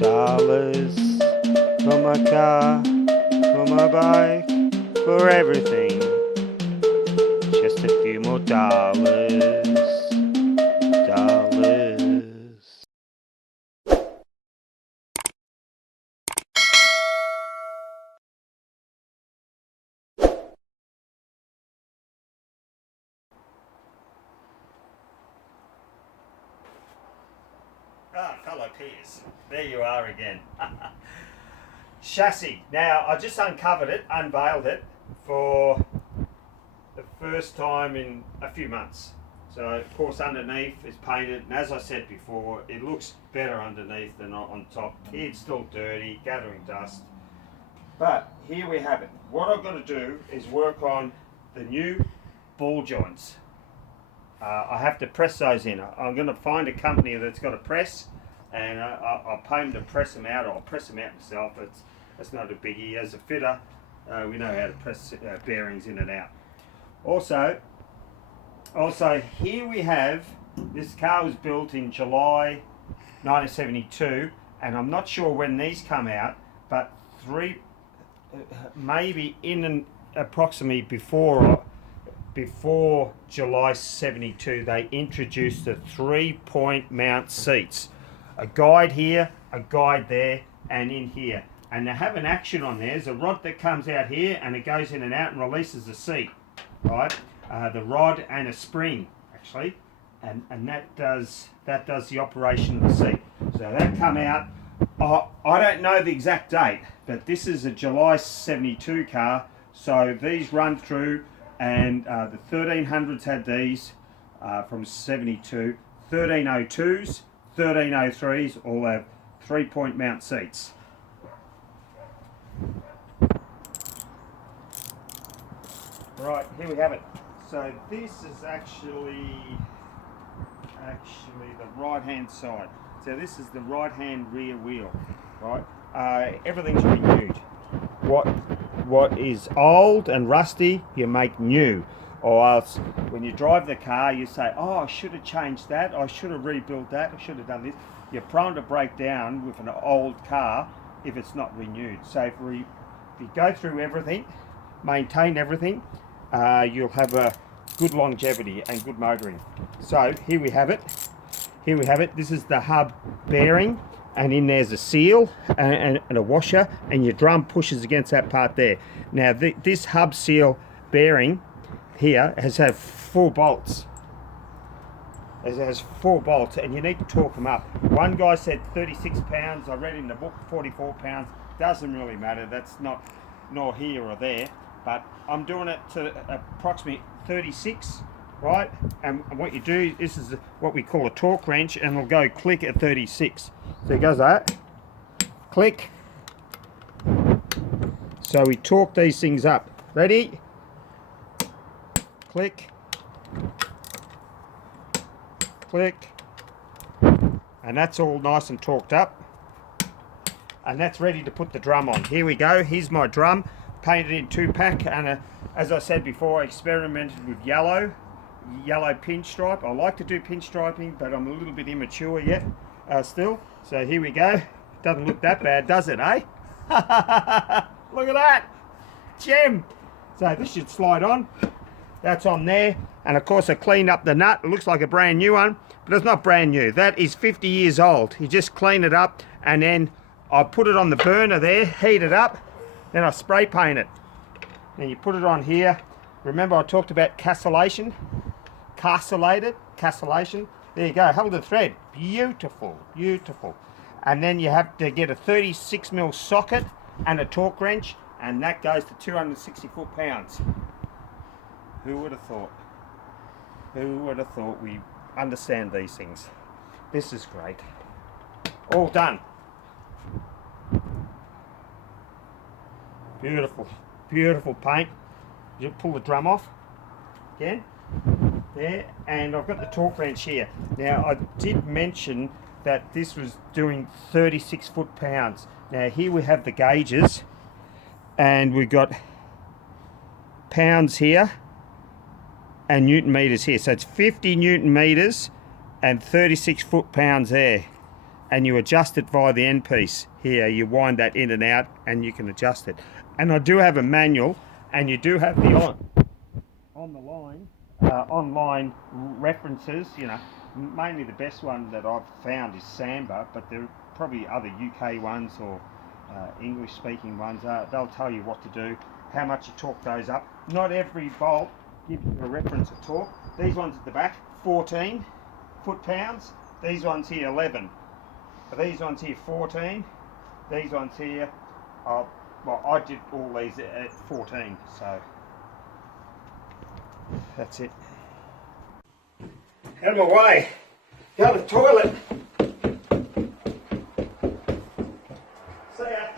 dollars for my car, for my bike, for everything. Just a few more dollars. Fellow peers, there you are again. Chassis. Now, I just uncovered it, unveiled it for the first time in a few months. So, of course, underneath is painted, and as I said before, it looks better underneath than on top. It's still dirty, gathering dust. But here we have it. What I've got to do is work on the new ball joints. I have to press those in. I'm going to find a company that's got a press, and I'll pay them to press them out, or I'll press them out myself. It's not a biggie. As a fitter, we know how to press bearings in and out. Also here we have, this car was built in July 1972, and I'm not sure when these come out, but maybe in and approximately before July 72, they introduced the 3-point mount seats. A guide here, a guide there, and in here. And they have an action on there. There's a rod that comes out here, and it goes in and out and releases the seat, right? The rod and a spring, actually, and that does the operation of the seat. So that come out. I don't know the exact date, but this is a July 72 car. So these run through. And the 1300s had these from 72, 1302s, 1303s all have 3-point mount seats. Right, here we have it. So this is actually the right hand side. So this is the right hand rear wheel, right? Everything's renewed. What is old and rusty, you make new. Or else, when you drive the car, you say, oh, I should have changed that, I should have rebuilt that, I should have done this. You're prone to break down with an old car if it's not renewed. So if you go through everything, maintain everything, you'll have a good longevity and good motoring. So here we have it. This is the hub bearing. And in there's a seal and a washer, and your drum pushes against that part there. Now this hub seal bearing here has 4 bolts. It has 4 bolts, and you need to torque them up. One guy said 36 pounds. I read in the book 44 pounds. Doesn't really matter. That's not nor here or there. But I'm doing it to approximately 36. Right, and what you do, this is what we call a torque wrench, and it'll go click at 36. So it goes like that, click. So we torque these things up. Ready? Click, click, and that's all nice and torqued up. And that's ready to put the drum on. Here we go. Here's my drum, painted in 2-pack, and as I said before, I experimented with yellow pinstripe. I like to do pinstriping, but I'm a little bit immature yet still. So here we go. Doesn't look that bad, does it, eh? Look at that, gem. So this should slide on. That's on there, and of course I cleaned up the nut. It looks like a brand new one, but it's not brand new. That is 50 years old. You just clean it up, and then I put it on the burner there, heat it up, then I spray paint it. Then you put it on here. Remember I talked about castellation? Castellation. There you go, held the thread. Beautiful, beautiful. And then you have to get a 36mm socket and a torque wrench, and that goes to 260 foot-pounds. Who would have thought? Who would have thought we understand these things? This is great. All done. Beautiful, beautiful paint. You pull the drum off again. There, and I've got the torque wrench here. Now I did mention that this was doing 36 foot-pounds. Now here we have the gauges, and we've got pounds here and Newton meters here. So it's 50 Newton meters and 36 foot-pounds there. and you adjust it via the end piece. Here, you wind that in and out, and you can adjust it. And I do have a manual, and you do have the on the line, online references. You know, mainly the best one that I've found is Samba, but there are probably other UK ones or English speaking ones. They'll tell you what to do, how much you torque those up. Not every bolt gives you a reference of torque. These ones at the back, 14 foot-pounds. These ones here, 11. These ones here, 14. These ones here, well, I did all these at 14, so that's it. Out of my way. Go to the toilet. See ya.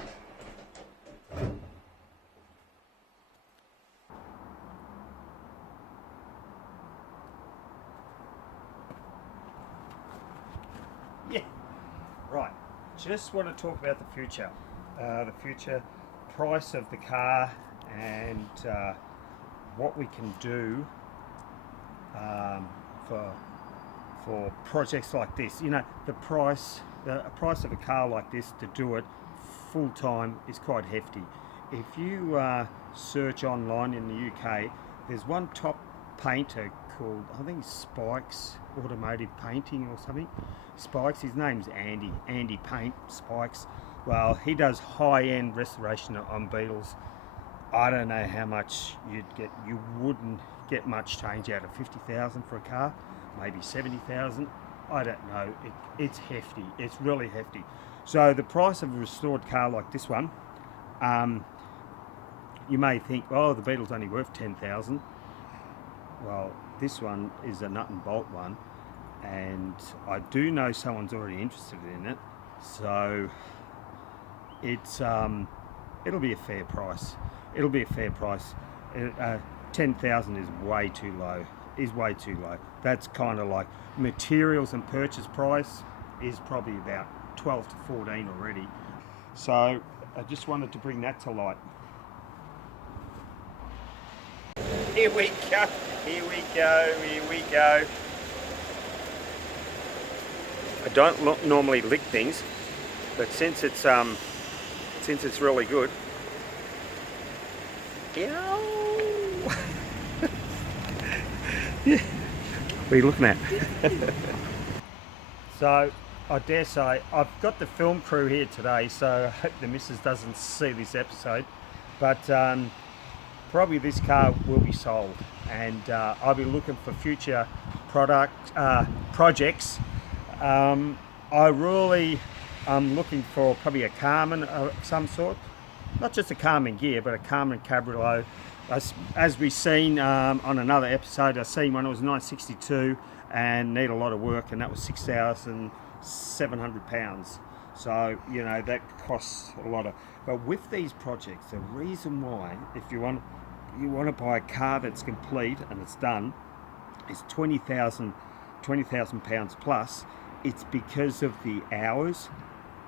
Yeah. Right. Just want to talk about the future. The future price of the car and what we can do for projects like this. You know, the price of a car like this to do it full time is quite hefty. If you search online in the UK, there's one top painter called, I think, Spikes Automotive Painting or something. Spikes, his name's Andy Paint Spikes. Well, he does high-end restoration on Beetles. I don't know how much you'd get. You wouldn't get much change out of 50,000 for a car, maybe 70,000. I don't know. It's hefty. It's really hefty. So the price of a restored car like this one, you may think, oh, the Beetle's only worth 10,000. Well, this one is a nut and bolt one, and I do know someone's already interested in it. So it's it'll be a fair price. It'll be a fair price. 10,000 is way too low. That's kind of like materials and purchase price is probably about 12 to 14 already. So I just wanted to bring that to light. Here we go. Here we go. I don't normally lick things, but since it's really good. Yeah. What are you looking at? So I dare say I've got the film crew here today, so I hope the missus doesn't see this episode, but probably this car will be sold, and I'll be looking for future projects. I really am looking for probably a Carmen of some sort, not just a Carmen gear, but a Carmen Cabriolet. As we've seen on another episode, I seen one. It was 962 and need a lot of work, and that was £6,700. So you know that costs a lot of. But with these projects, the reason why, if you want to buy a car that's complete and it's done, is £20,000 plus. It's because of the hours,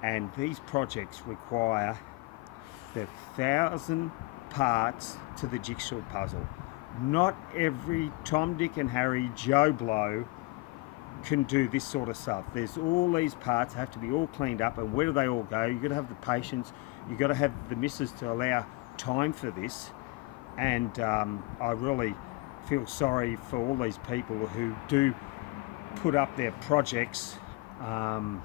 and these projects require the 1,000 parts to the jigsaw puzzle. Not every Tom, Dick and Harry, Joe Blow can do this sort of stuff. There's all these parts have to be all cleaned up, and where do they all go? You've got to have the patience, you've got to have the missus to allow time for this, and I really feel sorry for all these people who do put up their projects on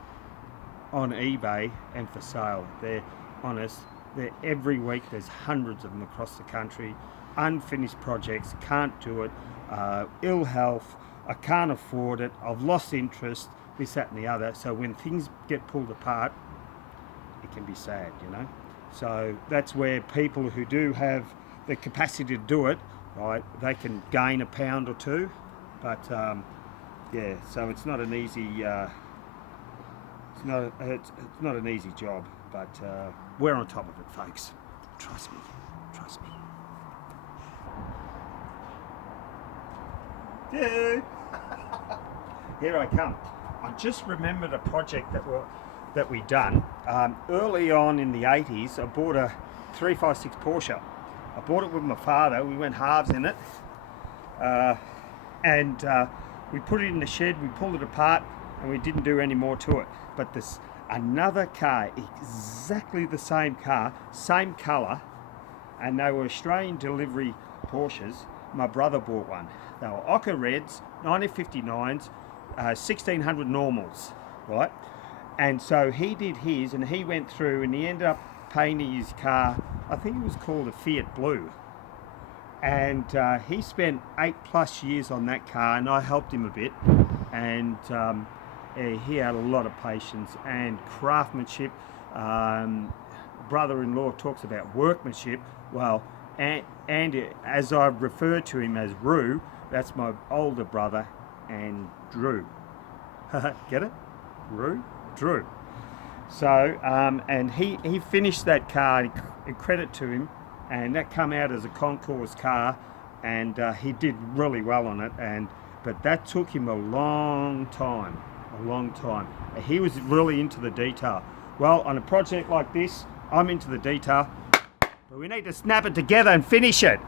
eBay and for sale. They're honest. Every week there's hundreds of them across the country, unfinished projects, can't do it, ill health, I can't afford it, I've lost interest, this, that and the other. So when things get pulled apart, it can be sad, you know. So that's where people who do have the capacity to do it, right, they can gain a pound or two, but yeah, so it's not an easy it's not an easy job, but we're on top of it, folks. Trust me. Dude. Here I come. I just remembered a project that we done early on in the 80s. I bought a 356 Porsche. I bought it with my father. We went halves in it, and we put it in the shed. We pulled it apart. and we didn't do any more to it. But this another car, exactly the same car, same colour, and they were Australian delivery Porsches. My brother bought one. They were ochre reds, 1959s, 1600 normals, right? And so he did his, and he went through, and he ended up painting his car, I think it was called a Fiat Blue. And he spent 8+ years on that car, and I helped him a bit. And he had a lot of patience and craftsmanship. Brother-in-law talks about workmanship. Well, and as I refer to him as Roo, that's my older brother, and Drew. Get it? Roo? Drew. So, and he finished that car, and credit to him, and that come out as a concours car, and he did really well on it. But that took him a long time. He was really into the detail. Well, on a project like this, I'm into the detail, but we need to snap it together and finish it.